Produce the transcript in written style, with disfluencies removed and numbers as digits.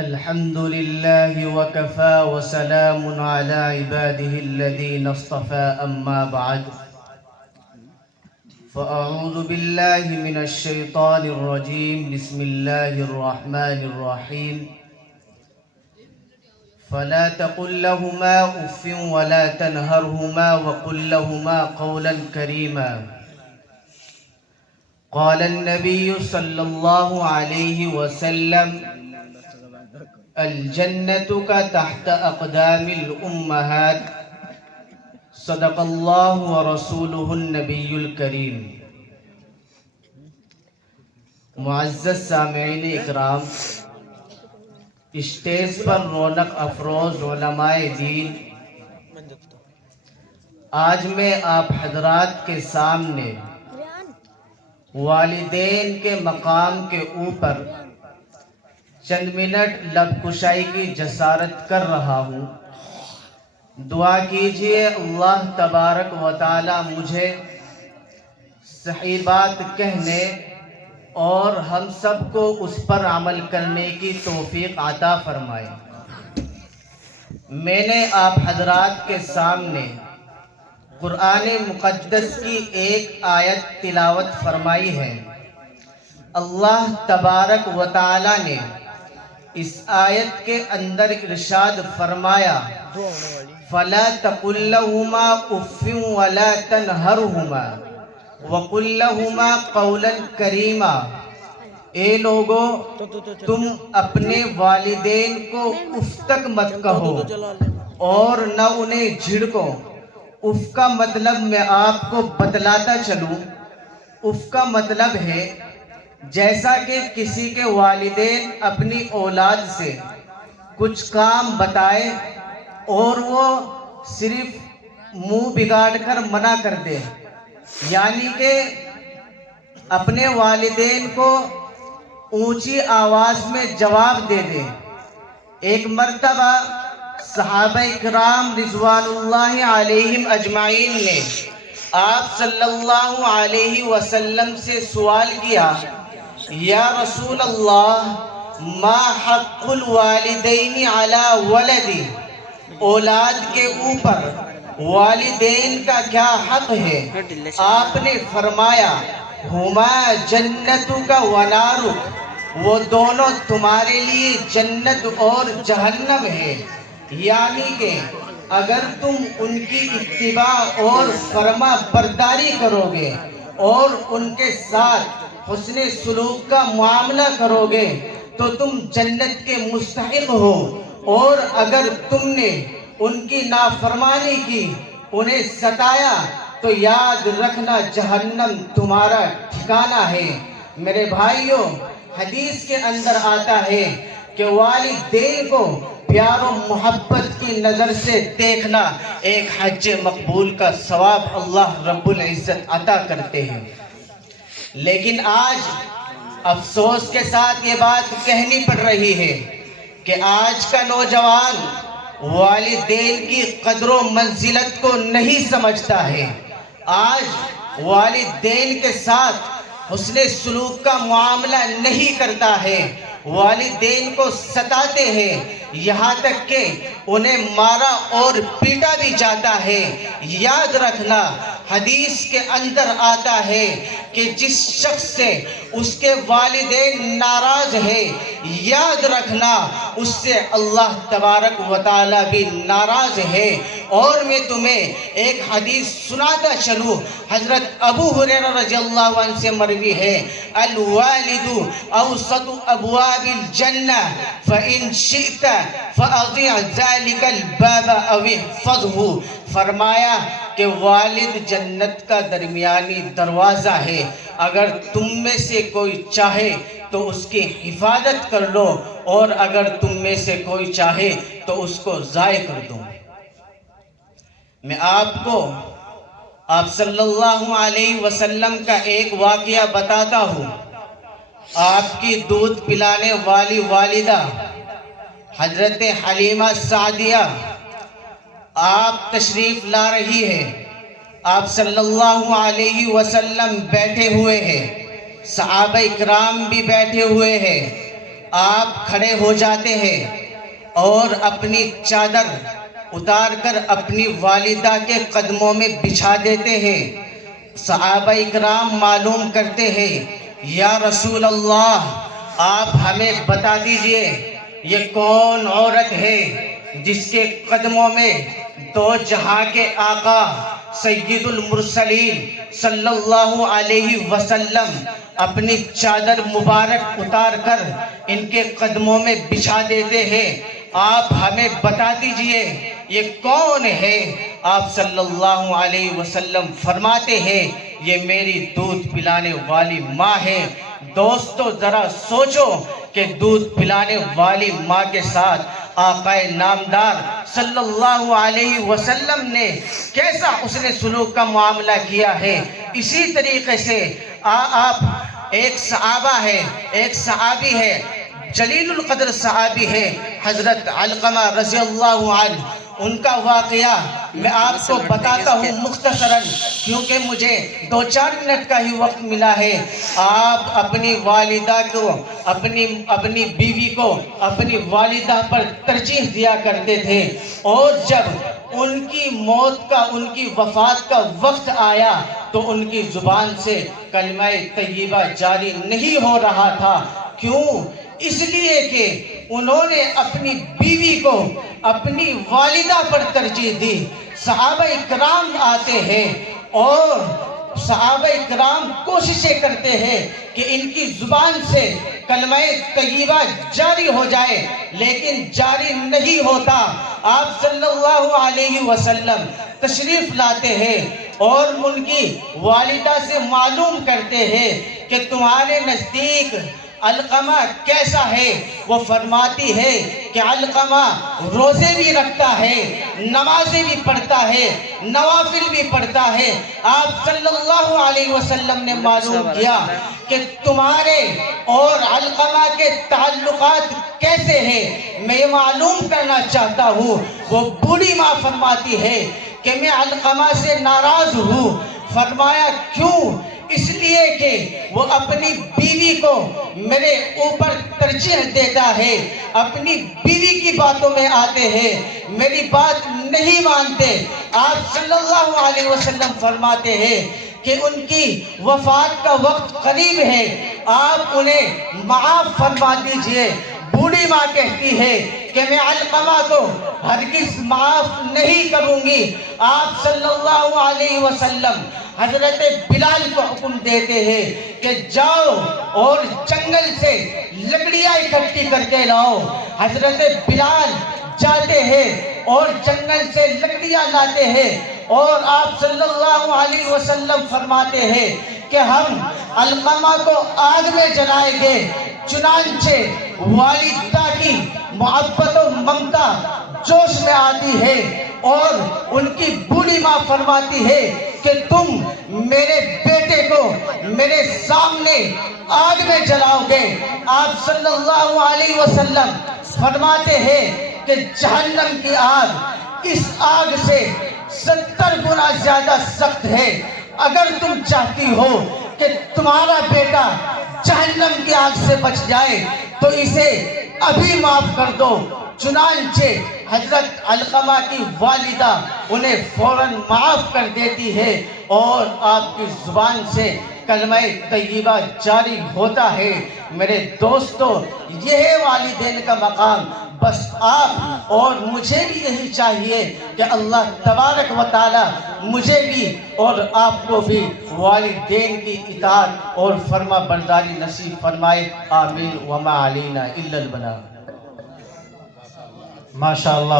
الحمد لله وكفى وسلام على عباده الذين اصطفى أما بعد فأعوذ بالله من الشيطان الرجيم بسم الله الرحمن الرحيم فلا تقل لهما أف ولا تنهرهما وقل لهما قولا كريما قال النبي صلى الله عليه وسلم الجنة تحت أقدام الأمهات صدق الله ورسوله النبي الكريم۔ معزز سامعین اکرام، اسٹیج پر رونق افروز علماء دین، آج میں آپ حضرات کے سامنے والدین کے مقام کے اوپر چند منٹ لب کشائی کی جسارت کر رہا ہوں۔ دعا کیجئے اللہ تبارک و تعالی مجھے صحیح بات کہنے اور ہم سب کو اس پر عمل کرنے کی توفیق عطا فرمائے۔ میں نے آپ حضرات کے سامنے قرآن مقدس کی ایک آیت تلاوت فرمائی ہے۔ اللہ تبارک و تعالی نے اس آیت کے اندر ارشاد فرمایا فَلَا تَقُلْ لَهُمَا أُفٍّ وَلَا تَنْهَرْهُمَا وَقُلْ لَهُمَا قَوْلًا كَرِيمًا۔ اے لوگو، تم اپنے والدین کو اف تک مت کہو اور نہ انہیں جھڑکو۔ اف کا مطلب میں آپ کو بتلاتا چلوں۔ اف کا مطلب ہے جیسا کہ کسی کے والدین اپنی اولاد سے کچھ کام بتائے اور وہ صرف منہ بگاڑ کر منع کر دے، یعنی کہ اپنے والدین کو اونچی آواز میں جواب دے دے۔ ایک مرتبہ صحابہ کرام رضوان اللہ علیہم اجمعین نے آپ صلی اللہ علیہ وسلم سے سوال کیا، یا رسول اللہ ما حق الوالدین علی ولدی، اولاد کے اوپر والدین کا کیا حق ہے؟ آپ نے فرمایا ہما جنتک و نارک، وہ دونوں تمہارے لیے جنت اور جہنم ہے، یعنی کہ اگر تم ان کی اتباع اور فرما برداری کرو گے اور ان کے ساتھ حسن سلوک کا معاملہ کرو گے تو تم جنت کے مستحق ہو، اور اگر تم نے ان کی نافرمانی کی، انہیں ستایا، تو یاد رکھنا جہنم تمہارا ٹھکانہ ہے۔ میرے بھائیوں، حدیث کے اندر آتا ہے کہ والدین کو پیار و محبت کی نظر سے دیکھنا ایک حج مقبول کا ثواب اللہ رب العزت عطا کرتے ہیں۔ لیکن آج افسوس کے ساتھ یہ بات کہنی پڑ رہی ہے کہ آج کا نوجوان والدین کی قدر و منزلت کو نہیں سمجھتا ہے۔ آج والدین کے ساتھ حسن سلوک کا معاملہ نہیں کرتا ہے، والدین کو ستاتے ہیں، یہاں تک کہ انہیں مارا اور پیٹا بھی جاتا ہے۔ یاد رکھنا حدیث کے اندر آتا ہے کہ جس شخص سے اس کے والدین ناراض ہے، یاد رکھنا اس سے اللہ تبارک و تعالی بھی ناراض ہے۔ اور میں تمہیں ایک حدیث سناتا چلوں، حضرت ابو ہریرہ رضی اللہ عنہ سے مروی ہے، الوالد اوسط ابواب الجنہ فإن شئت فأضع ذلك الباب او احفظه۔ فرمایا کہ والد جنت کا درمیانی دروازہ ہے، اگر تم میں سے کوئی چاہے تو اس کی حفاظت کر لو، اور اگر تم میں سے کوئی چاہے تو اس کو ضائع کر دو۔ میں آپ کو آپ صلی اللہ علیہ وسلم کا ایک واقعہ بتاتا ہوں۔ آپ کی دودھ پلانے والی والدہ حضرت حلیمہ سعدیہ آپ تشریف لا رہی ہے، آپ صلی اللہ علیہ وسلم بیٹھے ہوئے ہیں، صحابہ اکرام بھی بیٹھے ہوئے ہیں۔ آپ کھڑے ہو جاتے ہیں اور اپنی چادر اتار کر اپنی والدہ کے قدموں میں بچھا دیتے ہیں۔ صحابہ اکرام معلوم کرتے ہیں، یا رسول اللہ، آپ ہمیں بتا دیجئے یہ کون عورت ہے جس کے قدموں میں دو جہاں کے آقا سید المرسلین صلی اللہ علیہ وسلم اپنی چادر مبارک اتار کر ان کے قدموں میں بچھا دیتے ہیں، آپ ہمیں بتا دیجئے یہ کون ہے؟ آپ صلی اللہ علیہ وسلم فرماتے ہیں، یہ میری دودھ پلانے والی ماں ہے۔ دوستو ذرا سوچو کہ دودھ پلانے والی ماں کے ساتھ آقا نامدار صلی اللہ علیہ وسلم نے کیسا اس نے سلوک کا معاملہ کیا ہے۔ اسی طریقے سے آپ ایک صحابہ ہے، ایک صحابی ہے، جلیل القدر صحابی ہے، حضرت علقمہ رضی اللہ عنہ، ان کا واقعہ میں آپ کو بتاتا ہوں مختصراً، کیونکہ مجھے 2-4 منٹ کا ہی وقت ملا ہے۔ آپ اپنی والدہ کو، اپنی بیوی کو اپنی والدہ پر ترجیح دیا کرتے تھے، اور جب ان کی موت کا، ان کی وفات کا وقت آیا تو ان کی زبان سے کلمہ طیبہ جاری نہیں ہو رہا تھا۔ کیوں؟ اس لیے کہ انہوں نے اپنی بیوی کو اپنی والدہ پر ترجیح دی۔ صحابہ اکرام آتے ہیں اور صحابہ اکرام کوششیں کرتے ہیں کہ ان کی زبان سے کلمہ طیبہ جاری ہو جائے، لیکن جاری نہیں ہوتا۔ آپ صلی اللہ علیہ وسلم تشریف لاتے ہیں اور ان کی والدہ سے معلوم کرتے ہیں کہ تمہارے نزدیک علقمہ کیسا ہے؟ وہ فرماتی ہے کہ علقمہ روزے بھی رکھتا ہے، نمازیں بھی پڑھتا ہے، نوافل بھی پڑھتا ہے۔ آپ صلی اللہ علیہ وسلم نے معلوم کیا کہ تمہارے اور علقمہ کے تعلقات کیسے ہیں، میں یہ معلوم کرنا چاہتا ہوں۔ وہ بوڑھی ماں فرماتی ہے کہ میں علقمہ سے ناراض ہوں۔ فرمایا کیوں؟ اس لیے کہ وہ اپنی بیوی کو میرے اوپر ترجیح دیتا ہے، اپنی بیوی کی باتوں میں آتے ہیں، میری بات نہیں مانتے۔ آپ صلی اللہ علیہ وسلم فرماتے ہیں کہ ان کی وفات کا وقت قریب ہے، آپ انہیں معاف فرما دیجئے۔ بوڑھی ماں کہتی ہے کہ میں علقمہ کو ہرگز معاف نہیں کروں گی۔ آپ صلی اللہ علیہ وسلم حضرت بلال کو حکم دیتے ہیں کہ جاؤ اور جنگل سے لکڑیاں اکٹھی کر کے لاؤ۔ حضرت بلال جاتے ہیں اور جنگل سے لکڑیاں لاتے ہیں، اور آپ صلی اللہ علیہ وسلم فرماتے ہیں کہ ہم علقمہ کو آگ میں جلائیں گے۔ چنانچہ والدہ کی محبت و ممتا جوش میں آتی ہے اور ان کی بوڑھی ماں فرماتی ہے کہ تم میرے بیٹے کو میرے سامنے آگ میں جلاؤ گے۔ آپ صلی اللہ علیہ وسلم فرماتے ہیں کہ جہنم کی آگ اس آگ سے 70 گنا زیادہ سخت ہے۔ اگر تم چاہتی ہو کہ تمہارا بیٹا جہنم کی آگ سے بچ جائے تو اسے ابھی معاف کر دو۔ چنانچہ حضرت علقمہ کی والدہ انہیں فوراً معاف کر دیتی ہے اور آپ کی زبان سے کلمہ طیبہ جاری ہوتا ہے۔ میرے دوستو، یہ ہے والدین کا مقام۔ بس آپ اور مجھے بھی یہی چاہیے کہ اللہ تبارک و تعالی مجھے بھی اور آپ کو بھی والدین کی اطاعت اور فرما برداری نصیب فرمائے۔ آمین۔ وما علینا الا البلاغ۔ ماشاءاللہ۔